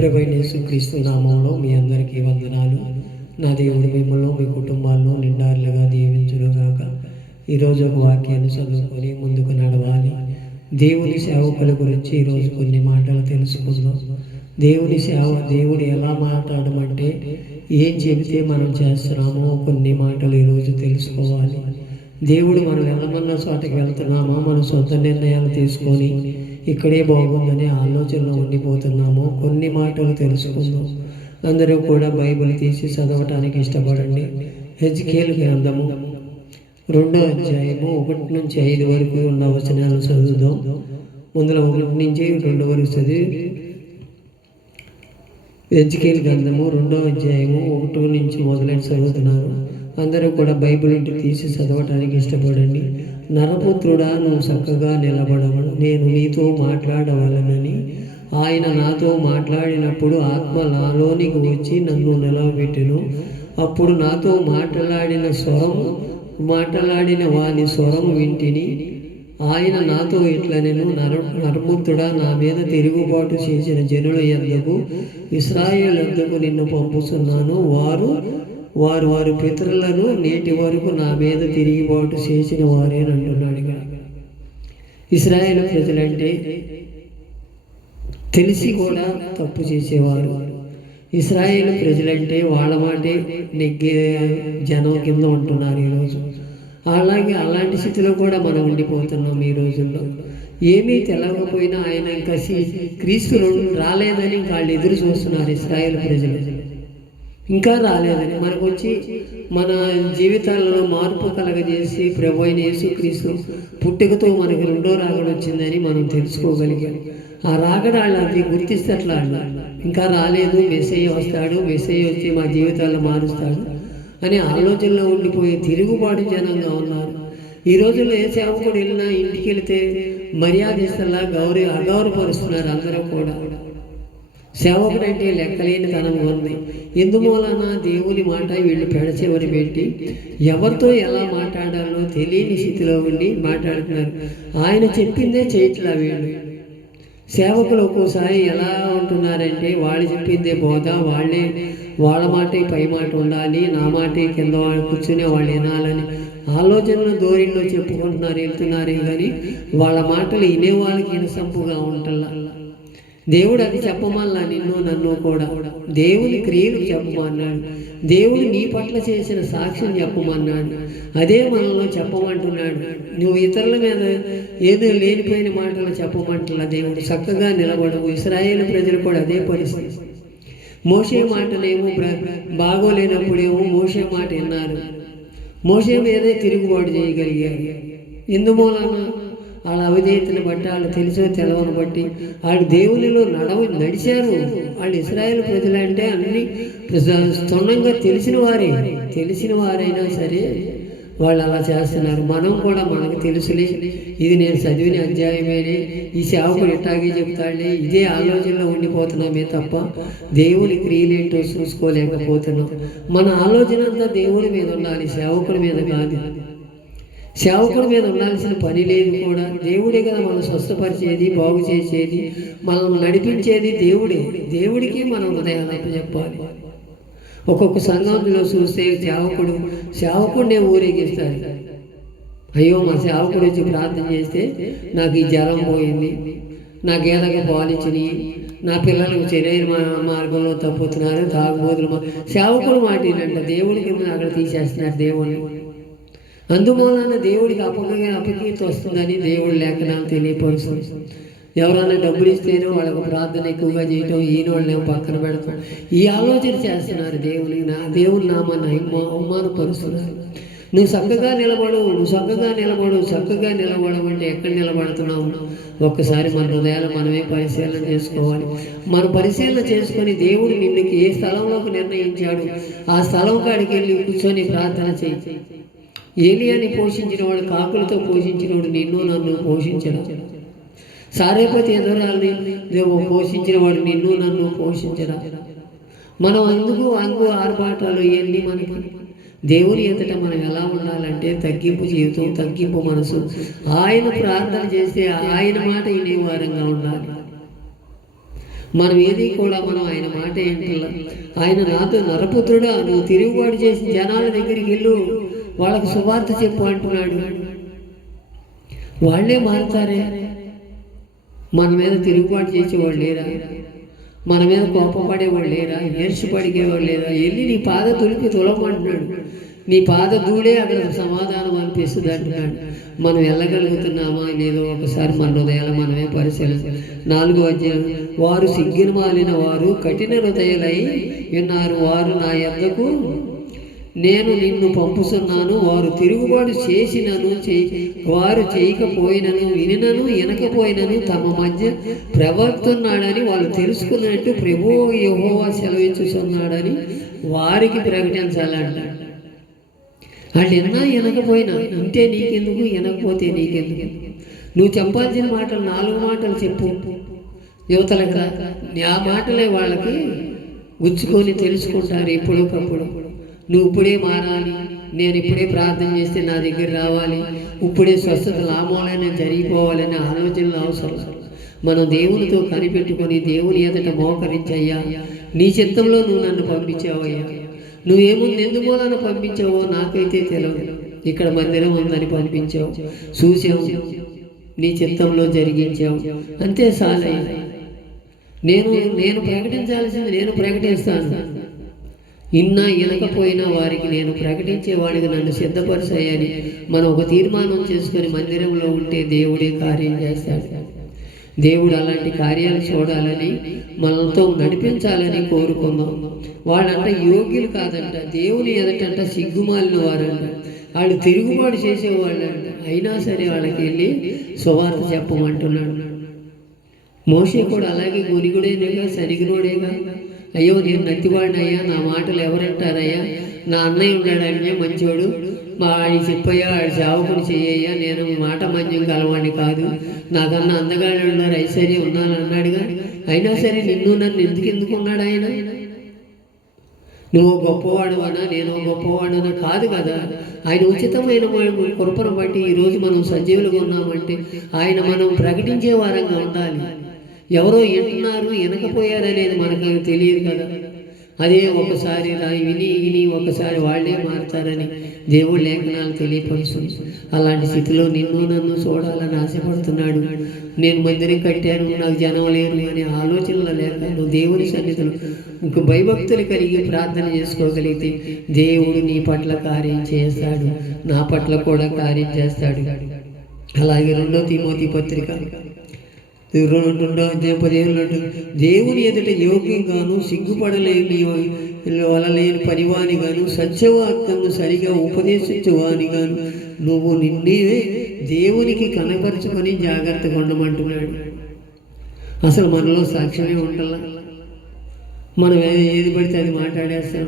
ప్రభువైన యేసుక్రీస్తు నామములో మీ అందరికీ వందనాలు. నా దేవుడు మిమ్మల్ని మీ కుటుంబాలను నిండారులుగా దీవించునుగాక. ఈరోజు ఒక వాక్యాన్ని చదువుకొని ముందుకు నడవాలి. దేవుని సేవకుల గురించి ఈరోజు కొన్ని మాటలు తెలుసుకుందాం. దేవుని సేవ, దేవుడు ఎలా మాట్లాడమంటే ఏం చెబితే మనం చేస్తున్నామో కొన్ని మాటలు ఈరోజు తెలుసుకోవాలి. దేవుడు మనం వెళ్ళమన్న చోటకి వెళ్తున్నామా, మన సొంత నిర్ణయాలు తీసుకొని ఇక్కడే బాగుందనే ఆలోచనలో ఉండిపోతున్నామో కొన్ని మాటలు తెలుసుకుందాం. అందరూ కూడా బైబిల్ తీసి చదవటానికి ఇష్టపడండి. హెజ్కేలు గ్రంథము 2వ అధ్యాయము 1 నుంచి 5 వరకు ఉన్న వచనాలు చదువుదాం. ముందులో 1 నుంచి 2 వరకు చదివి హెజ్కేలు గ్రంథము 2వ అధ్యాయము 1 నుంచి మొదలెట్టి చదువుతున్నారు. అందరూ కూడా బైబిల్ తీసి చదవటానికి ఇష్టపడండి. నరపుత్రుడా, నువ్వు చక్కగా నిలబడవు, నేను నీతో మాట్లాడవలనని ఆయన నాతో మాట్లాడినప్పుడు ఆత్మ నాలోనికి వచ్చి నన్ను నిలబెట్టెను. అప్పుడు నాతో మాట్లాడిన వాని స్వరము వింటిని. ఆయన నాతో ఇట్లనెను, నరపుత్రుడా, నా మీద తిరుగుబాటు చేసిన జనుల యొద్దకు, ఇశ్రాయేలు యొద్దకు నిన్ను పంపుతున్నాను. వారి పితరులను నేటి వరకు నా మీద తిరిగిబాటు చేసిన వారే అంటున్నాడు. ఇక్కడ ఇశ్రాయేలు ప్రజలంటే తెలిసి కూడా తప్పు చేసేవారు. ఇశ్రాయేలు ప్రజలంటే వాళ్ళ మాటే నెగ్గే జనం కింద ఉంటున్నారు ఈరోజు. అలాంటి స్థితిలో కూడా మనం ఉండిపోతున్నాం ఈ రోజుల్లో. ఏమీ తెలవకపోయినా ఆయన ఇంకా క్రీస్తు రాలేదని వాళ్ళు ఎదురు చూస్తున్నారు. ఇశ్రాయేలు ప్రజలు ఇంకా రాలేదని మనకు వచ్చి మన జీవితాలలో మార్పు కలగజేసి ప్రభువైన యేసుక్రీస్తు పుట్టుకతో మనకి 2వ రాకడ వచ్చిందని మనం తెలుసుకోగలిగాం. ఆ రాకడ అది గుర్తిస్తే అట్లా ఇంకా రాలేదు, మెస్సయ్య వస్తాడు, మెస్సయ్య వచ్చి మా జీవితాల్లో మారుస్తాడు అనే ఆలోచనలో ఉండిపోయి తిరుగుబాటు జనంగా ఉన్నారు. ఈ రోజుల్లో ఏ సేవకుడు వెళ్ళినా ఇంటికి వెళితే మర్యాద ఇస్తలా అగౌరవపరుస్తున్నారు అందరూ కూడా. సేవకుడు అంటే లెక్కలేని తనం ఉంది. ఎందుమూలన దేవుని మాట వీళ్ళు పెడచెవరి పెట్టి ఎవరితో ఎలా మాట్లాడాలో తెలియని స్థితిలో ఉండి మాట్లాడుతున్నారు. ఆయన చెప్పిందే చేయట్లా వీళ్ళు. సేవకులు ఒక్కోసారి ఎలా ఉంటున్నారంటే వాళ్ళు చెప్పిందే బోధ, వాళ్ళ మాటే పై మాట ఉండాలి, నా మాటే కింద వాళ్ళు కూర్చునే వాళ్ళు వినాలని ఆలోచనలు ధోరణిలో చెప్పుకుంటున్నారు, వెళ్తున్నారు. కానీ వాళ్ళ మాటలు వినే వాళ్ళకి ఇనసంపుగా ఉంటల్లా. దేవుడు అది చెప్పమన్నా నిన్ను నన్ను కూడా దేవుని క్రియలు చెప్పమన్నాడు. దేవుడు నీ పట్ల చేసిన సాక్ష్యం చెప్పమన్నాడు. అదే మనలో చెప్పమంటున్నాడు. నువ్వు ఇతరుల మీద ఏదో లేనిపోయిన మాటలు చెప్పమంటున్నా. దేవుడు చక్కగా నిలబడవు. ఇశ్రాయేలు ప్రజలు కూడా అదే పరిస్థితి. మోషే మాటలేమో బాగోలేనప్పుడేమో మోషే మాట విన్నారు. మోషే మీదే తిరుగుబాటు చేయగలిగారు. ఎందుమూలన వాళ్ళ అవిధేయతను బట్టి, వాళ్ళు తెలిసో తెలవని బట్టి వాళ్ళు దేవునిలో నడిచారు. వాళ్ళు ఇశ్రాయేలు ప్రజలంటే అన్ని స్థుణ్ణంగా తెలిసిన వారైనా సరే వాళ్ళు అలా చేస్తున్నారు. మనం కూడా మనకు తెలుసులే, ఇది నేను చదివిన అధ్యాయమేనే, ఈ సేవకుడు ఇట్టాగే చెప్తాడులే, ఇదే ఆలోచనలో ఉండిపోతున్నామే తప్ప దేవుని క్రియలేంటో చూసుకోలేకపోతున్నాం. మన ఆలోచన అంతా దేవుడి మీద ఉండాలి, సేవకుడి మీద కాదు. సేవకుడి మీద ఉండాల్సిన పని లేదు కూడా. దేవుడే కదా మనం స్వస్థపరిచేది, బాగు చేసేది, మనం నడిపించేది దేవుడే. దేవుడికి మనం హృదయాలు చెప్పాలి. ఒక్కొక్క సంఘంలో చూస్తే సేవకుడినే ఊరేగిస్తారు. అయ్యో, మా సేవకుడు వచ్చి ప్రార్థన చేస్తే నాకు ఈ జ్వరం పోయింది, నా గేదకు పాలిచ్చినాయి, నా పిల్లలకు శరీర మార్గంలో తప్పుతున్నారు, తాగుబోతులు. సేవకుడు మాటినంట దేవుడికి అక్కడ తీసేస్తున్నారు దేవుడిని. అందుమూలన దేవుడికి అపకీర్తి వస్తుందని దేవుడు లేఖనాలు తెలియపరుస్తుంది. ఎవరైనా డబ్బులు ఇస్తేనో వాళ్ళకు ప్రార్థన ఎక్కువగా చేయటం, ఈయనోళ్ళేమో పక్కన పెడతాం, ఈ ఆలోచన చేస్తున్నారు. దేవుని నామాన్ని అవమానపరుస్తున్నారు. నువ్వు చక్కగా నిలబడమంటే ఎక్కడ నిలబడుతున్నావు? ఒక్కసారి మన హృదయాలు మనమే పరిశీలన చేసుకోవాలి. మన పరిశీలన చేసుకొని దేవుడు నిన్నుకి ఏ స్థలంలోకి నిర్ణయించాడు ఆ స్థలం కాడికి వెళ్ళి కూర్చొని ప్రార్థన చేయి. ఏలియాని పోషించిన వాడు, కాకులతో పోషించిన వాడు నిన్ను నన్ను పోషించడం. సారేపతి ఎదురాలని పోషించిన వాడు నిన్ను నన్ను పోషించడం. మనం అంగు ఆర్భాటాలు ఇవన్నీ మనకి దేవుని ఎదుట మనం ఎలా ఉండాలంటే తగ్గింపు జీవితం, తగ్గింపు మనసు. ఆయన ప్రార్థన చేస్తే ఆయన మాట వినేవారంగా ఉండాలి. మనం ఏది కూడా మనం ఆయన మాట ఏంటల్లా. ఆయన నాతో నరపుత్రుడా నువ్వు తిరుగుబాటు చేసిన జనాల దగ్గరికి వెళ్ళు, వాళ్ళకు సువార్త చెప్పు అంటున్నాడు. వాళ్ళే మారుతారే. మన మీద తిరుగుబాటు చేసేవాళ్ళు లేరా? మన మీద కోపపడేవాళ్ళు లేరా? ఈర్ష్యపడిగేవాళ్ళు లేరా? వెళ్ళి నీ పాద తులిపి తులమంటున్నాడు. నీ పాద ధూళే అక్కడ సమాధానం అనిపిస్తుంది అంటున్నాడు. మనం వెళ్ళగలుగుతున్నామా లేదో ఒకసారి మన హృదయాలు మనమే పరిశీలించాలి. 4వ అధ్యాయం, వారు సిగ్గిన మాలిన వారు కఠిన హృదయాలై ఉన్నారు. వారు నా యొద్దకు నేను నిన్ను పంపుతున్నాను. వారు తిరుగుబాటు చేసినను వారు చేయకపోయినను వినినను వినకపోయినను తమ మధ్య ప్రవర్తున్నాడని వాళ్ళు తెలుసుకున్నట్టు ప్రభువు యెహోవా సెలవిచ్చుచున్నాడని వారికి ప్రకటించాలంట. వాళ్ళు వినకపోయినా ఇంటే నీకెందుకు, వినకపోతే నీకెందుకు? నువ్వు చెప్పాల్సిన మాటలు 4 మాటలు చెప్పు యువతలకు. ఆ మాటలే వాళ్ళకి గుచ్చుకొని తెలుసుకుంటారు ఎప్పుడొకప్పుడు. నువ్వు ఇప్పుడే మారాలి, నేను ఇప్పుడే ప్రార్థన చేస్తే నా దగ్గర రావాలి, ఇప్పుడే స్వస్థత లాభాలనే జరిగిపోవాలనే ఆలోచనలు అవసరం. మనం దేవునితో కనిపెట్టుకొని దేవుని ఎదుట మోకరించయ్యా, నీ చిత్తంలో నువ్వు నన్ను పంపించావయ్యా, నువ్వేముంది ఎందుమూలన పంపించావో నాకైతే తెలియదు. ఇక్కడ మందిరం ఉందని పంపించావు, చూసావు, నీ చిత్తంలో జరిగించావు, అంతే చాలయ్యా. నేను ప్రకటించాల్సింది నేను ప్రకటిస్తాను. వినకపోయినా వారికి నేను ప్రకటించేవాడికి నన్ను సిద్ధపరిచాయని మనం ఒక తీర్మానం చేసుకొని మందిరంలో ఉంటే దేవుడే కార్యం చేస్తాడు. దేవుడు అలాంటి కార్యాలు చూడాలని మనతో నడిపించాలని కోరుకుందాం. వాళ్ళంట యోగ్యులు కాదంట, దేవుని ఎదటంట సిగ్గుమాలిన వారంట, వాళ్ళు తిరుగుబాటు చేసేవాళ్ళంట. అయినా సరే వాళ్ళకి వెళ్ళి సువార్త చెప్పమంటున్నాడు. మోషే కూడా అలాగే గునిగుడేనేగా, సరిగినోడేగా. అయ్యో నేను నత్తివాడినయ్యా, నా మాటలు ఎవరంటారయ్యా, నా అన్నయ్య ఉన్నాడయ్యా మంచోడు, మా ఆయన చెప్పయ్యా ఆడు సేవకుని చెయ్యయ్యా, నేను మాట మంజం కలవాడిని కాదు, నాకన్నా అందగాడు ఉన్నారు, ఐశ్వర్యం ఉన్నాను అన్నాడుగా. అయినా సరే నన్ను ఎందుకు ఉన్నాడు ఆయన? నువ్వు గొప్పవాడు అనా నేను గొప్పవాడనా కాదు కదా. ఆయన ఉచితమైన కృపను బట్టి ఈరోజు మనం సజీవులుగా ఉన్నామంటే ఆయన మనం ప్రకటించే వారంగా ఉండాలి. ఎవరో వింటున్నారు వినకపోయారనేది మనకు తెలియదు కదా. అదే ఒకసారి విని ఒకసారి వాళ్ళే మారుతారని దేవుడు లేఖనాలు తెలియపరుస్తుంది. అలాంటి స్థితిలో నన్ను చూడాలని ఆశపడుతున్నాడు. నేను మందిరం కట్టాను, నాకు జనం లేరు అనే ఆలోచనలు లేక నువ్వు దేవుని సన్నిధిలో ఇంక భయభక్తులు కలిగి ప్రార్థన చేసుకోగలిగితే దేవుడు నీ పట్ల కార్యం చేస్తాడు, నా పట్ల కూడా కార్యం చేస్తాడు. అలాగే 2వ తిమోతి పత్రిక 2వ అధ్యాయం 15 దేవుని ఎదుట యోగ్యంగాను సిగ్గుపడలేని వలలేని పనివానిగాను సత్యవాక్యము సరిగా ఉపదేశించేవానిగాను నువ్వు నిన్నే దేవునికి కనపరుచుకొని జాగ్రత్తగా ఉండమంటున్నాడు. అసలు మనలో సాక్ష్యమే ఉండాల. మనం ఏది పడితే అది మాట్లాడేస్తాం.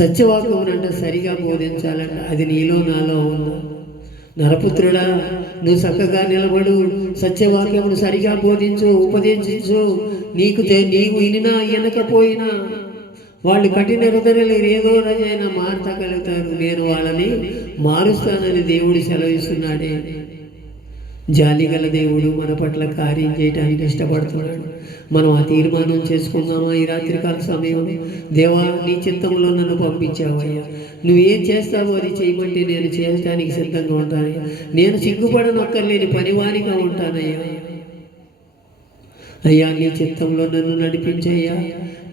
సత్యవాక్యం అంటే సరిగా బోధించాలంట, అది నీలో నాలో ఉందా? నరపుత్రుడా నువ్వు చక్కగా నిలబడు, సత్యవాక్యమును సరిగా బోధించు, ఉపదేశించు. నీవు వినినా వినకపోయినా వాళ్ళు కఠిన హృదయాలు ఏదో రోజైనా మారతగలుగుతారు. నేను వాళ్ళని మారుస్తానని దేవుడు సెలవిస్తున్నాడే. జాలిగల దేవుడు మన పట్ల కార్యం చేయడానికి ఇష్టపడుతున్నాడు. మనం ఆ తీర్మానం చేసుకుందామా ఈ రాత్రికాల సమయంలో? దేవా నీ చిత్తంలో నన్ను పంపించావయ్యా, నువ్వేం చేస్తావో అది చేయమంటే నేను చేయడానికి సిద్ధంగా ఉంటానయ్యా. నేను సిగ్గుపడనొక్కర్లేని పనివానిగా ఉంటానయ్యా. అయ్యా నీ చిత్తంలో నన్ను నడిపించయ్యా,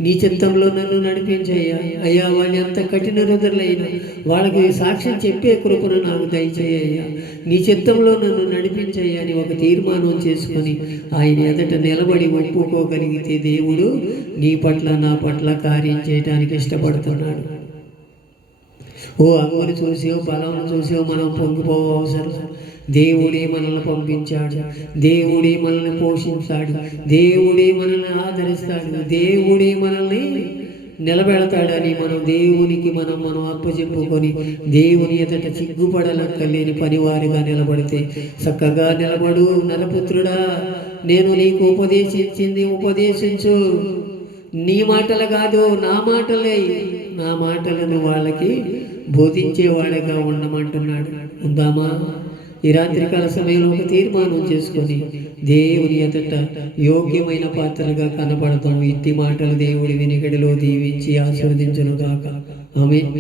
నీ చిత్తంలో నన్ను నడిపించయ్యా. అయ్యా వాళ్ళు ఎంత కఠిన హృదయులైనా వాళ్ళకి సాక్ష్యం చెప్పే కృపను నాకు దయచేయ్యా. నీ చిత్తంలో నన్ను నడిపించయ్యా అని ఒక తీర్మానం చేసుకొని ఆయన ఎదుట నిలబడి ఒప్పుకోగలిగితే దేవుడు నీ పట్ల నా పట్ల కార్యం చేయడానికి ఇష్టపడుతున్నాడు. ఓ అంగుని చూసావు, బలం చూసావు మనం పొంగిపోవ అవసరం. దేవుడే మనల్ని పంపించాడు, దేవుడే మనల్ని పోషించాడు, దేవుడే మనల్ని ఆదరిస్తాడు, దేవుడే మనల్ని నిలబెడతాడని మనం దేవునికి మనం అప్పచెప్పుకొని దేవుని ఎదుట సిగ్గుపడలక్కలేని పనివారిగా నిలబడితే చక్కగా నిలబడు. నరపుత్రుడా నేను నీకు ఉపదేశించింది ఉపదేశించు. నీ మాటలు కాదు నా మాటలే, నా మాటలను వాళ్ళకి బోధించేవాడిగా ఉండమంటున్నాడు. ఉందామా? ఈ రాత్రికాల సమయంలో ఒక తీర్మానం చేసుకొని దేవుని ఎదుట యోగ్యమైన పాత్రలుగా కనపడతాం. ఇట్టి మాటలు దేవుడి వినికిడిలో దీవించి ఆశీర్వదించును గాక. ఆమేన్.